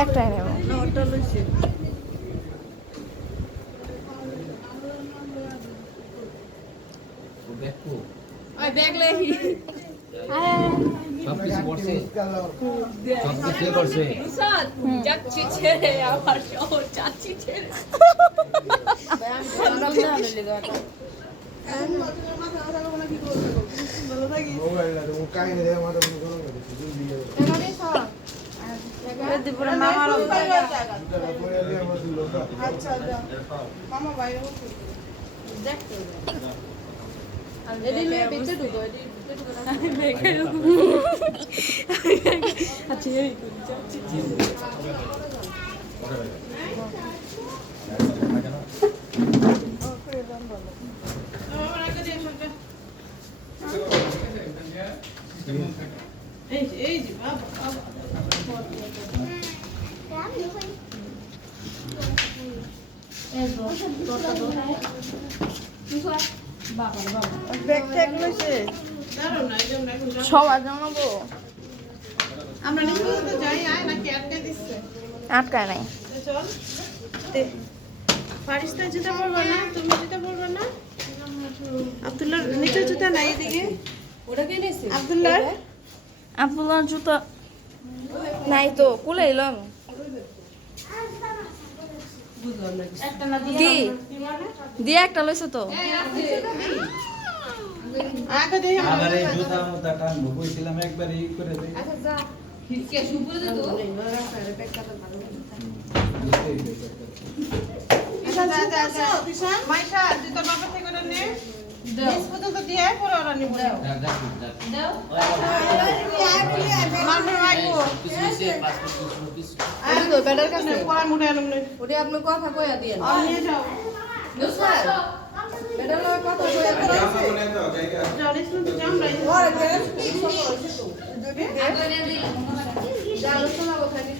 একটাই নেব যাচ্ছি ছেড়ে আবার শহর যাচ্ছি ছেড়ে সবার জানাবো আটকায় নাই ফারিস্তা জুতা পরবো না, তুমি জুতা পরবো না। আব্দুল্লাহ নিচে জুতা নাই এদিকে। আব্দুল্লাহ আব্দুল্লাহ জুতা নাই তো কুলে এলাম দি দিয়ে একটা লইছে তো আগে দেখি আবার এই জুতা মুতা টানবো কইছিলাম একবার ই করে দেই মাইশা জুতা বাবা থেকে করে নে। দিস পুতো তো দিয়ে পরে ওরা নিব। মারবে মাইকো। এই তো ব্যাটার কাছে পরে মুড়ে আনম নে। ওরে আপনি কথা কইয়া দিয়েন আর নিয়ে যাও। স্যার ব্যাটার লগে কথা কইয়া দিয়েন জানিস না তো জাম নাই। ওরে গ্যাস কি সব হইছে তো দুবে আলোচনা কথা কি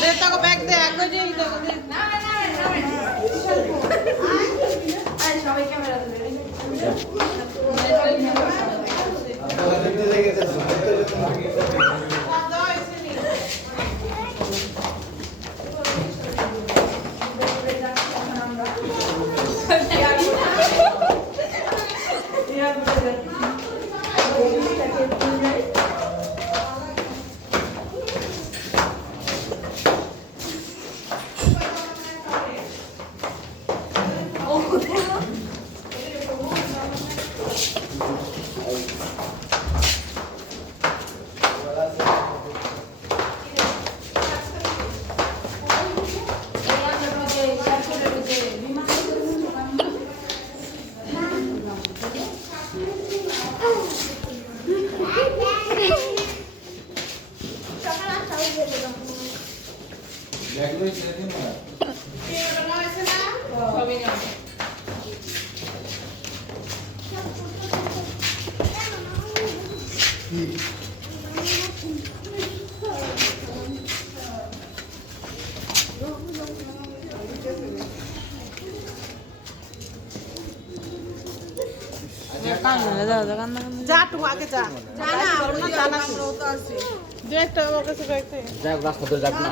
দে তাকে ব্যাগ দে আগে যে এই দাও দে। না আই সবাই ক্যামেরা ধরে আপনারা দেখতে লেগেছে দাও এসে নি। দেখলো সেদিন না কে বলা আছে না? সবই না যা তুমি আগে যা। যা না ওনা জানা তো আছে। দে একটা আমার কাছে রাখতে। যাক রাস্তা ধরে যাক না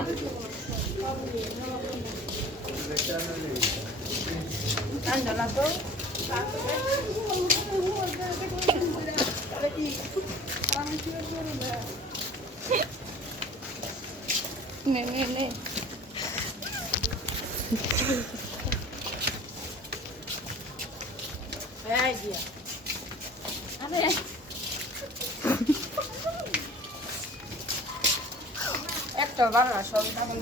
ঠান্ডা না তো। নে নে নে এই দিয়া। আরে একটা বানা সবই টাকা